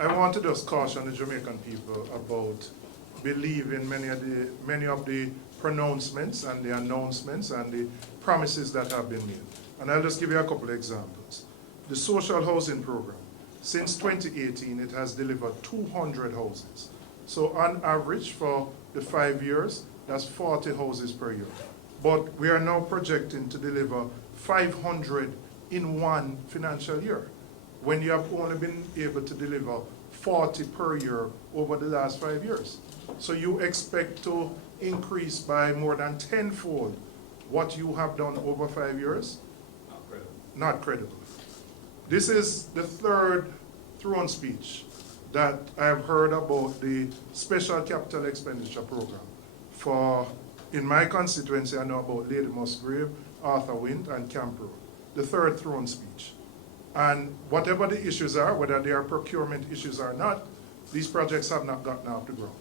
I want to just caution the Jamaican people about believing many of the pronouncements and the announcements and the promises that have been made. And I'll just give you a couple of examples. The social housing program, since 2018, it has delivered 200 houses. So on average for the 5 years, that's 40 houses per year. But we are now projecting to deliver 500 in one financial year, when you have only been able to deliver 40 per year over the last 5 years. So you expect to increase by more than tenfold what you have done over 5 years? Not credible. Not credible. This is the third throne speech that I've heard about the special capital expenditure program. In my constituency, I know about Lady Musgrave, Arthur Wint, and Camp Road. The third throne speech. And whatever the issues are, whether they are procurement issues or not, these projects have not gotten off the ground.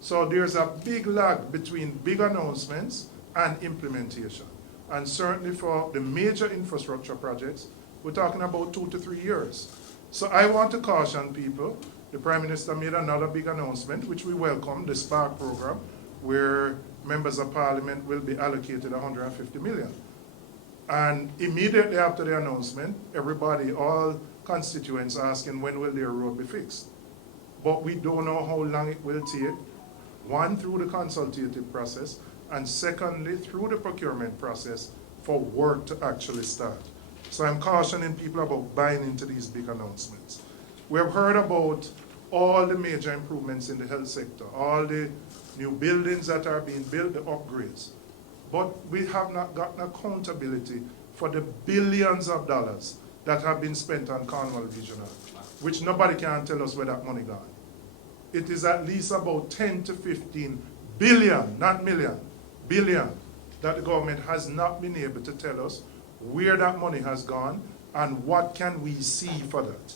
So there's a big lag between big announcements and implementation. And certainly for the major infrastructure projects, we're talking about 2 to 3 years. So I want to caution people. The Prime Minister made another big announcement, which we welcome, the SPARK program, where members of Parliament will be allocated 150 million. And immediately after the announcement, everybody, all constituents asking when will their road be fixed. But we don't know how long it will take, one, through the consultative process, and secondly, through the procurement process for work to actually start. So I'm cautioning people about buying into these big announcements. We have heard about all the major improvements in the health sector, all the new buildings that are being built, the upgrades. But we have not gotten accountability for the billions of dollars that have been spent on Cornwall Regional, which nobody can tell us where that money gone. It is at least about 10 to 15 billion, not million, billion, that the government has not been able to tell us where that money has gone and what can we see for that.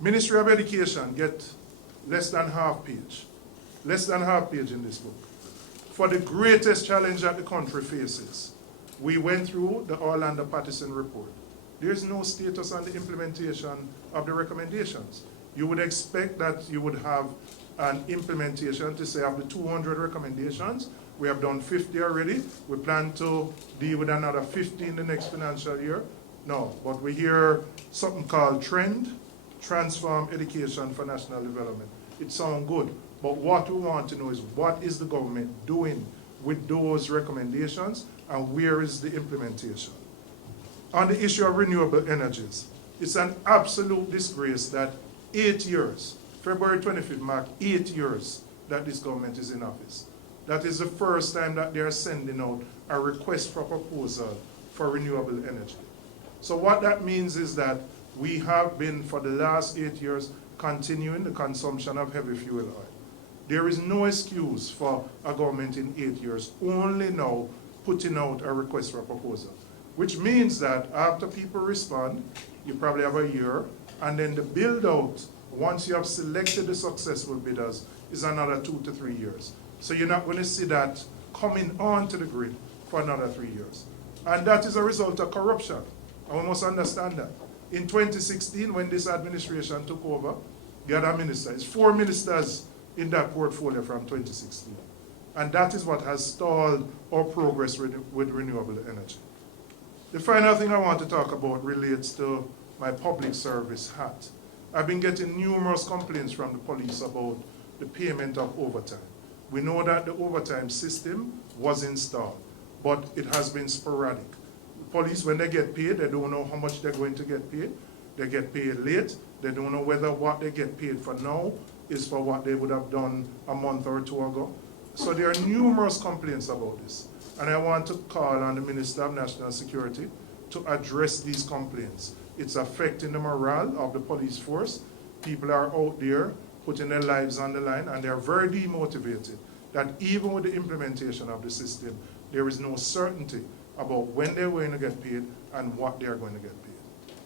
Ministry of Education get less than half page in this book. For the greatest challenge that the country faces, we went through the Orlando Patterson report. There's no status on the implementation of the recommendations. You would expect that you would have an implementation to say of the 200 recommendations, we have done 50 already. We plan to deal with another 50 in the next financial year. No, but we hear something called Transform Education for National Development. It sounds good, but what we want to know is what is the government doing with those recommendations and where is the implementation? On the issue of renewable energies, it's an absolute disgrace that 8 years, February 25th marked 8 years that this government is in office. That is the first time that they are sending out a request for proposal for renewable energy. So what that means is that we have been, for the last 8 years, continuing the consumption of heavy fuel oil. There is no excuse for a government in 8 years only now putting out a request for a proposal, which means that after people respond, you probably have a year, and then the build out, once you have selected the successful bidders, is another 2 to 3 years. So you're not going to see that coming onto the grid for another 3 years. And that is a result of corruption. And we must understand that. In 2016, when this administration took over, the other minister, it's 4 ministers in that portfolio from 2016. And that is what has stalled our progress with renewable energy. The final thing I want to talk about relates to my public service hat. I've been getting numerous complaints from the police about the payment of overtime. We know that the overtime system was installed, but it has been sporadic. Police, when they get paid, they don't know how much they're going to get paid. They get paid late. They don't know whether what they get paid for now is for what they would have done a month or 2 ago. So there are numerous complaints about this. And I want to call on the Minister of National Security to address these complaints. It's affecting the morale of the police force. People are out there putting their lives on the line, and they're very demotivated that even with the implementation of the system, there is no certainty about when they're going to get paid and what they're going to get paid.